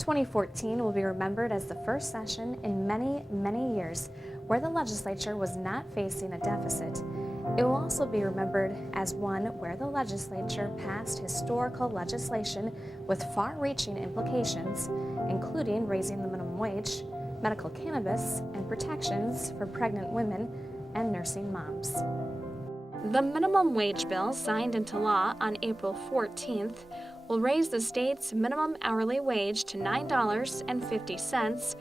2014 will be remembered as the first session in many, many years where the legislature was not facing a deficit. It will also be remembered as one where the legislature passed historical legislation with far-reaching implications, including raising the minimum wage, medical cannabis, and protections for pregnant women and nursing moms. The minimum wage bill signed into law on April 14th will raise the state's minimum hourly wage to $9.50,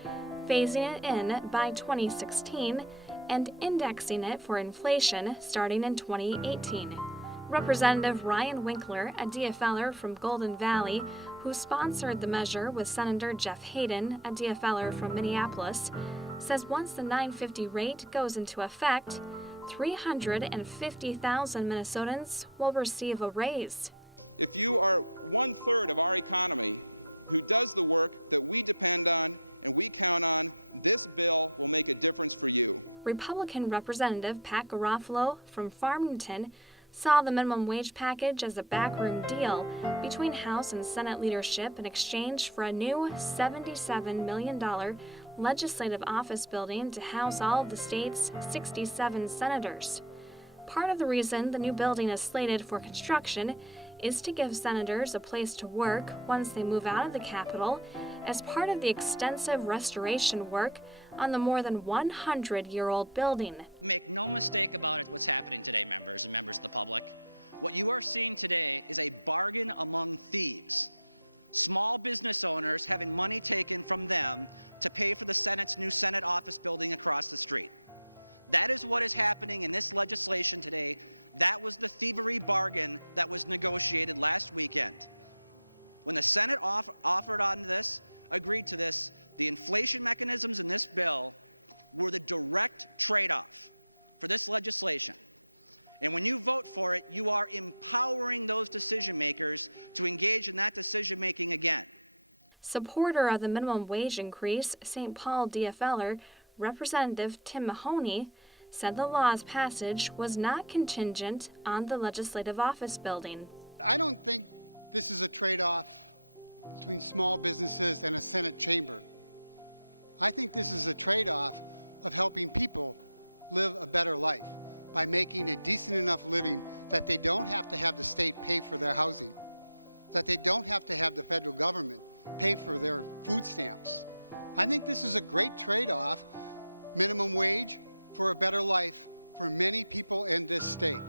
phasing it in by 2016 and indexing it for inflation starting in 2018. Representative Ryan Winkler, a DFLer from Golden Valley, who sponsored the measure with Senator Jeff Hayden, a DFLer from Minneapolis, says once the $9.50 rate goes into effect, 350,000 Minnesotans will receive a raise. If you are 1/3 of our economy who does the work that we depend on and we count on, this bill will make a difference for you. Republican Representative Pat Garofalo from Farmington saw the minimum wage package as a backroom deal between House and Senate leadership in exchange for a new $77 million legislative office building to house all of the state's 67 senators. Part of the reason the new building is slated for construction is to give senators a place to work once they move out of the Capitol as part of the extensive restoration work on the more than 100-year-old building. Make no mistake about it, what's happening today, members and members of the public. What you are seeing today is a bargain among thieves. Small business owners having money taken from them to pay for the Senate's new Senate office building across the street. That is what is happening in this legislation today. That was the thievery bargain that was negotiated last weekend. When the Senate agreed to this, the inflation mechanisms in this bill were the direct trade-off for this legislation. And when you vote for it, you are empowering those decision makers to engage in that decision making again. Supporter of the minimum wage increase, St. Paul DFLer, Representative Tim Mahoney, said the law's passage was not contingent on the legislative office building. I don't think this is a trade-off between small businesses and a Senate chamber. I think this is a trade-off of helping people live a better life by making a decent enough living that they don't have to have the state pay for their housing, that they don't have to have the federal government pay for their food stamps. I think this is a great trade-off, minimum wage, for a better life for many people in this state.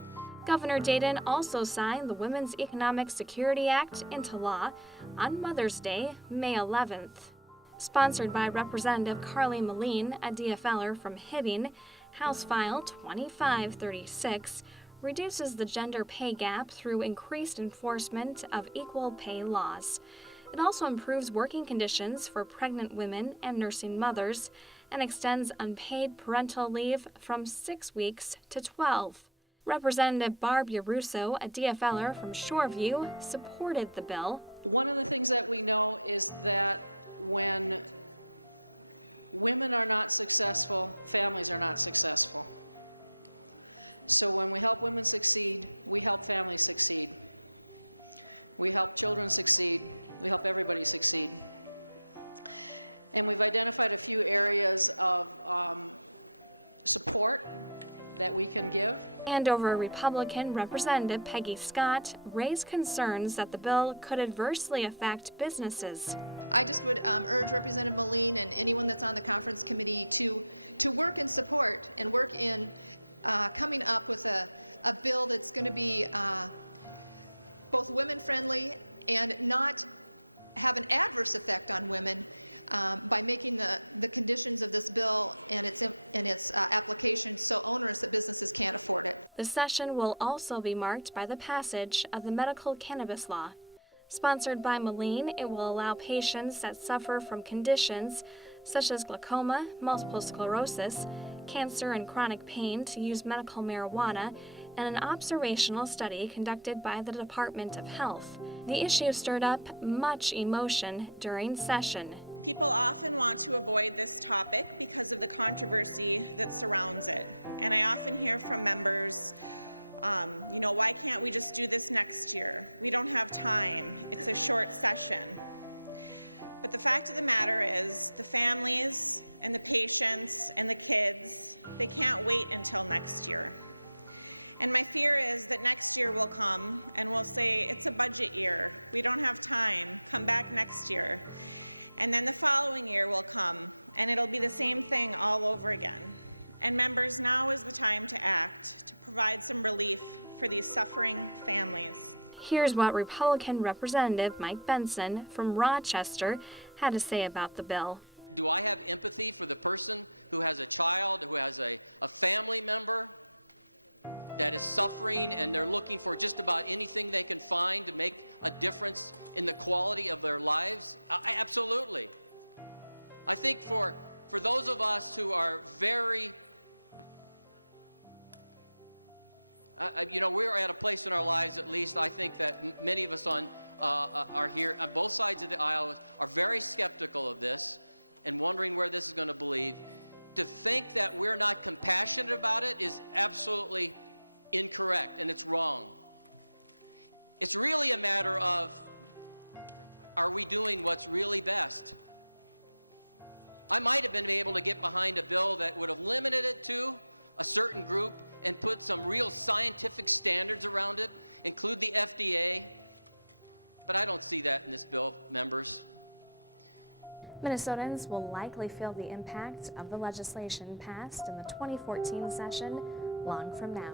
Governor Dayton also signed the Women's Economic Security Act into law on Mother's Day, May 11th. Sponsored by Representative Carly Moline, a DFLer from Hibbing, House File 2536 reduces the gender pay gap through increased enforcement of equal pay laws. It also improves working conditions for pregnant women and nursing mothers and extends unpaid parental leave from 6 weeks to 12. Representative Barb Yarusso, a DFLer from Shoreview, supported the bill. One of the things that we know is that when women are not successful, families are not successful. So when we help women succeed, we help families succeed. We help children succeed. We help everybody succeed. And we've identified a few areas of support that we can give. Andover Republican Representative Peggy Scott raised concerns that the bill could adversely affect businesses. I just would urge Representative Moline and anyone that's on the conference committee to work in support and work in coming up with a bill that's going to be both women-friendly and not have an adverse effect on women by making the conditions of this bill and its application so onerous that businesses can't afford it. The session will also be marked by the passage of the medical cannabis law. Sponsored by Moline, it will allow patients that suffer from conditions such as glaucoma, multiple sclerosis, cancer, and chronic pain to use medical marijuana, and an observational study conducted by the Department of Health. The issue stirred up much emotion during session. People often want to avoid this topic because of the controversy that surrounds it. And I often hear from members, why can't we just do this next year? We don't have time. It's a short session. But But the fact of the matter is, the families and the patients and the kids, they can't wait until next year. And my fear is that next year will come and we'll say, it's a budget year, we don't have time, come back next year. And then the following year will come and it'll be the same thing all over again. And members, now is the time to act, to provide some relief for these suffering families. Here's what Republican Representative Mike Benson from Rochester had to say about the bill. Do I have empathy for the person who has a child, who has a family member that is suffering and they're looking for just about anything they can find to make a difference in the quality of their lives? Absolutely. I think for those of us who are very, we're at a place in our lives, at least I think that many of us are here on both sides of the aisle are very skeptical of this and wondering where this is going to believe. To think that we're not compassionate about it is absolutely incorrect, and it's wrong. It's really a matter of, are we doing what's really best? I might have been able to get behind a bill that would have limited it to a certain group and put some real scientific standards around it, include the FDA, but I don't see that in this bill, members. Minnesotans will likely feel the impact of the legislation passed in the 2014 session long from now.